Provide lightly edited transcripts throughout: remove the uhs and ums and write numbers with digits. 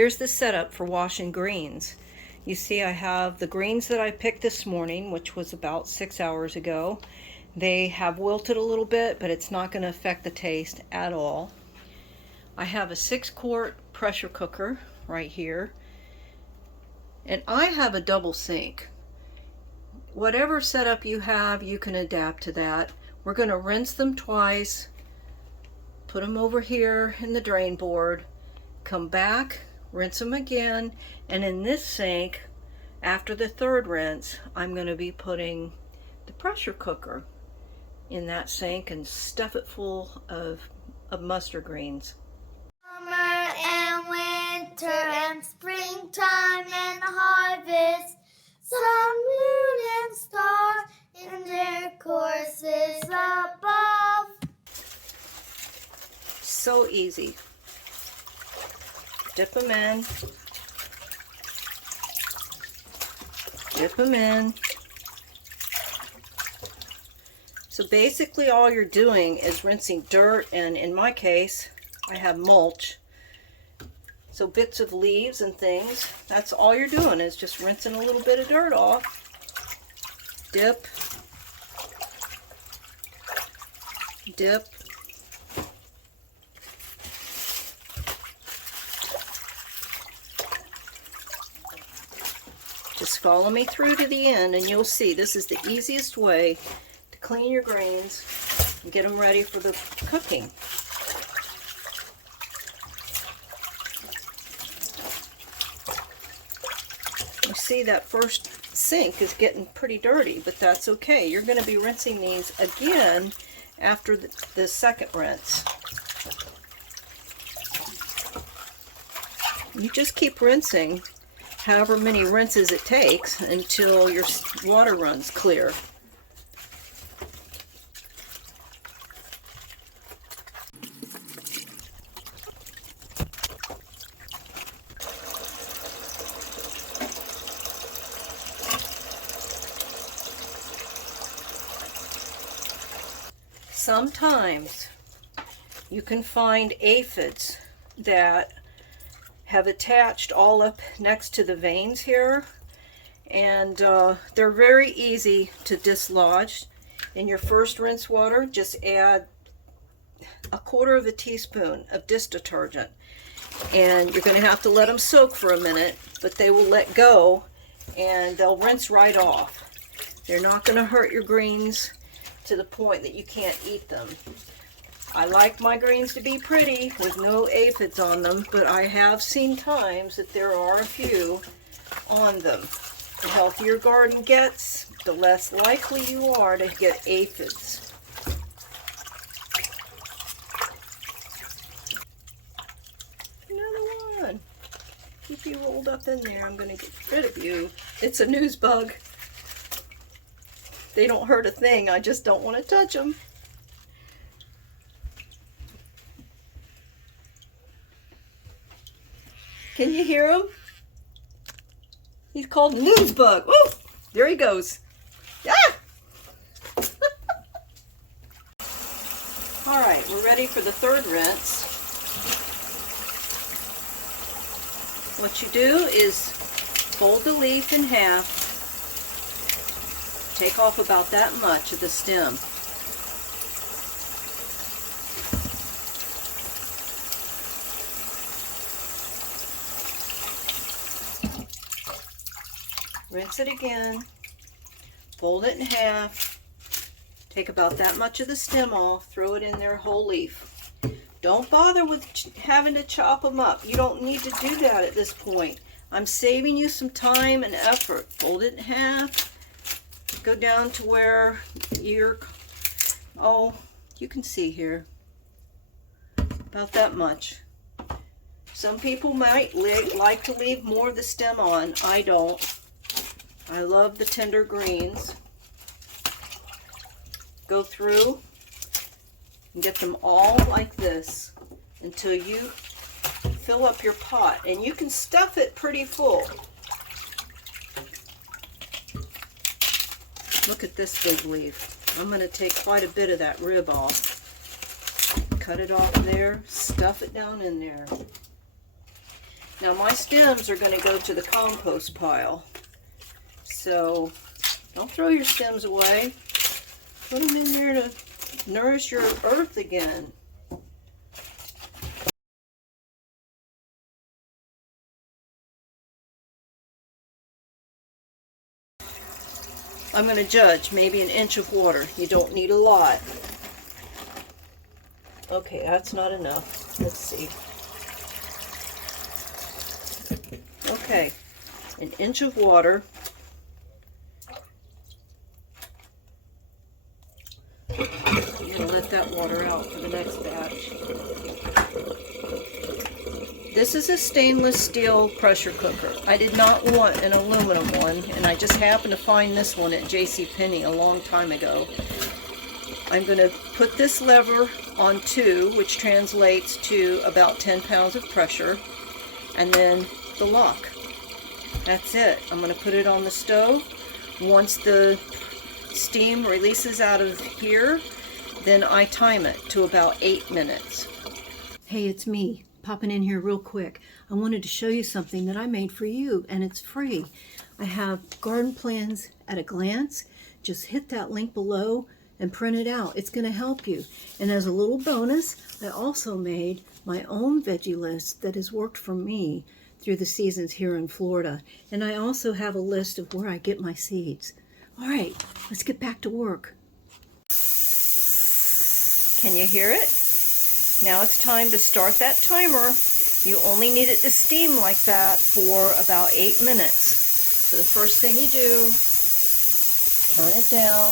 Here's the setup for washing greens. You see I have the greens that I picked this morning, which was about 6 hours ago. They have wilted a little bit, but it's not going to affect the taste at all. I have a 6-quart pressure cooker right here. And I have a double sink. Whatever setup you have, you can adapt to that. We're going to rinse them twice, put them over here in the drain board, come back, rinse them again, and in this sink, after the third rinse, I'm going to be putting the pressure cooker in that sink and stuff it full of mustard greens. Summer and winter and springtime and harvest, sun, moon, and star in their courses above. So easy. Dip them in. Dip them in. So basically all you're doing is rinsing dirt, and in my case I have mulch. So bits of leaves and things, that's all you're doing, is just rinsing a little bit of dirt off. Dip. Dip. Just follow me through to the end and you'll see this is the easiest way to clean your greens and get them ready for the cooking. You see that first sink is getting pretty dirty, but that's okay. You're going to be rinsing these again after the second rinse. You just keep rinsing however many rinses it takes until your water runs clear. Sometimes you can find aphids that have attached all up next to the veins here, and they're very easy to dislodge. In your first rinse water, just add 1/4 teaspoon of dish detergent, and you're going to have to let them soak for a minute, but they will let go and they'll rinse right off. They're not going to hurt your greens to the point that you can't eat them. I like my greens to be pretty with no aphids on them, but I have seen times that there are a few on them. The healthier your garden gets, the less likely you are to get aphids. Another one. Keep you rolled up in there. I'm going to get rid of you. It's a news bug. They don't hurt a thing. I just don't want to touch them. Can you hear him? He's called Newsbug. Woo! There he goes. Ah! All right, we're ready for the third rinse. What you do is fold the leaf in half. Take off about that much of the stem. Rinse it again, fold it in half, take about that much of the stem off, throw it in there whole leaf. Don't bother with having to chop them up. You don't need to do that at this point. I'm saving you some time and effort. Fold it in half, go down to where you're, you can see here, about that much. Some people might like to leave more of the stem on. I don't. I love the tender greens. Go through and get them all like this until you fill up your pot. And you can stuff it pretty full. Look at this big leaf. I'm going to take quite a bit of that rib off. Cut it off there, stuff it down in there. Now my stems are going to go to the compost pile. So don't throw your stems away. Put them in there to nourish your earth again. I'm going to judge maybe 1 inch of water. You don't need a lot. Okay, that's not enough. Let's see. Okay, 1 inch of water. I'm going to let that water out for the next batch. This is a stainless steel pressure cooker. I did not want an aluminum one, and I just happened to find this one at JCPenney a long time ago. I'm going to put this lever on 2, which translates to about 10 pounds of pressure, and then the lock. That's it. I'm going to put it on the stove. Once the steam releases out of here, then I time it to about 8 minutes. Hey, it's me, popping in here real quick. I wanted to show you something that I made for you, and it's free. I have garden plans at a glance. Just hit that link below and print it out. It's going to help you. And as a little bonus, I also made my own veggie list that has worked for me through the seasons here in Florida. And I also have a list of where I get my seeds. All right, let's get back to work. Can you hear it? Now it's time to start that timer. You only need it to steam like that for about 8 minutes. So the first thing you do, turn it down.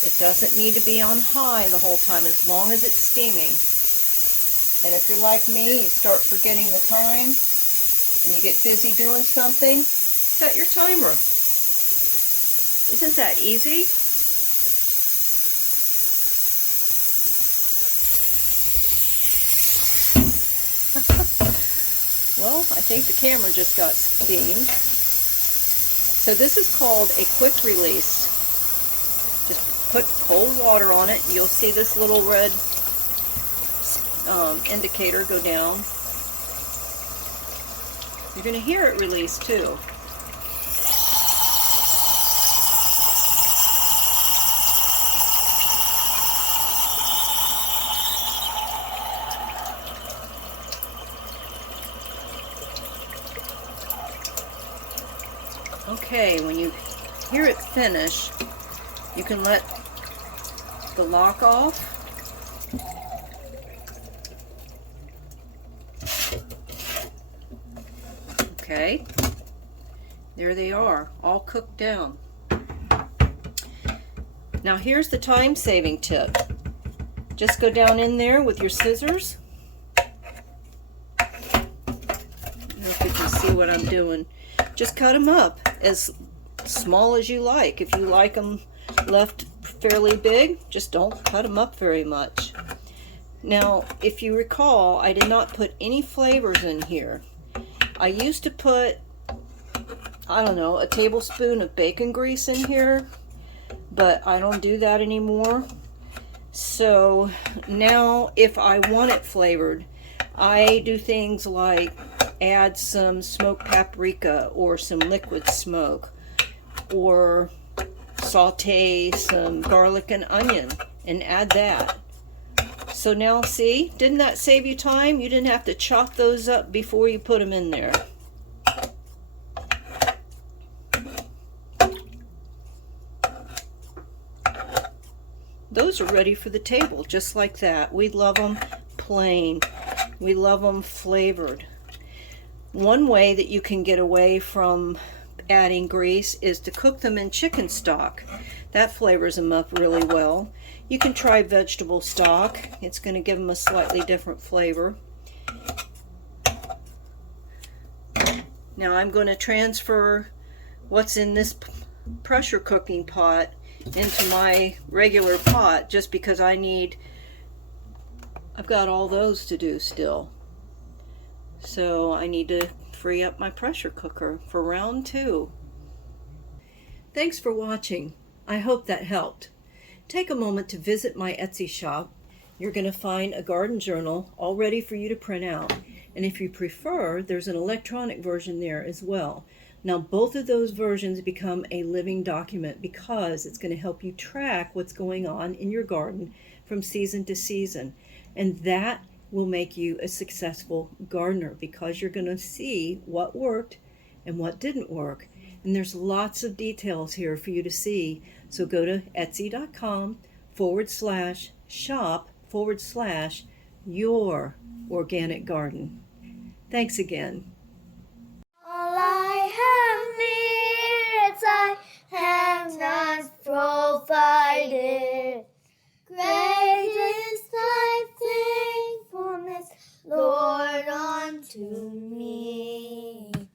It doesn't need to be on high the whole time as long as it's steaming. And if you're like me, you start forgetting the time and you get busy doing something, set your timer. Isn't that easy? Well, I think the camera just got steamed. So this is called a quick release. Just put cold water on it. You'll see this little red indicator go down. You're going to hear it release too. Okay, when you hear it finish, you can let the lock off. Okay, there they are, all cooked down. Now here's the time-saving tip. Just go down in there with your scissors. I don't know if you can see what I'm doing. Just cut them up as small as you like. If you like them left fairly big, just don't cut them up very much. Now, if you recall, I did not put any flavors in here. I used to put, I don't know, a tablespoon of bacon grease in here, but I don't do that anymore. So now if I want it flavored, I do things like add some smoked paprika or some liquid smoke, or saute some garlic and onion and add that. So now see, didn't that save you time? You didn't have to chop those up before you put them in there. Those are ready for the table, just like that. We love them plain. We love them flavored. One way that you can get away from adding grease is to cook them in chicken stock. That flavors them up really well. You can try vegetable stock. It's going to give them a slightly different flavor. Now I'm going to transfer what's in this pressure cooking pot into my regular pot, just because I've got all those to do still. So I need to free up my pressure cooker for round 2. Thanks for watching. I hope that helped. Take a moment to visit my Etsy shop. You're going to find a garden journal all ready for you to print out. And if you prefer, there's an electronic version there as well. Now, both of those versions become a living document because it's going to help you track what's going on in your garden from season to season. And that will make you a successful gardener because you're going to see what worked and what didn't work. And there's lots of details here for you to see. So go to etsy.com/shop/your organic garden. Thanks again. All I have needs I have.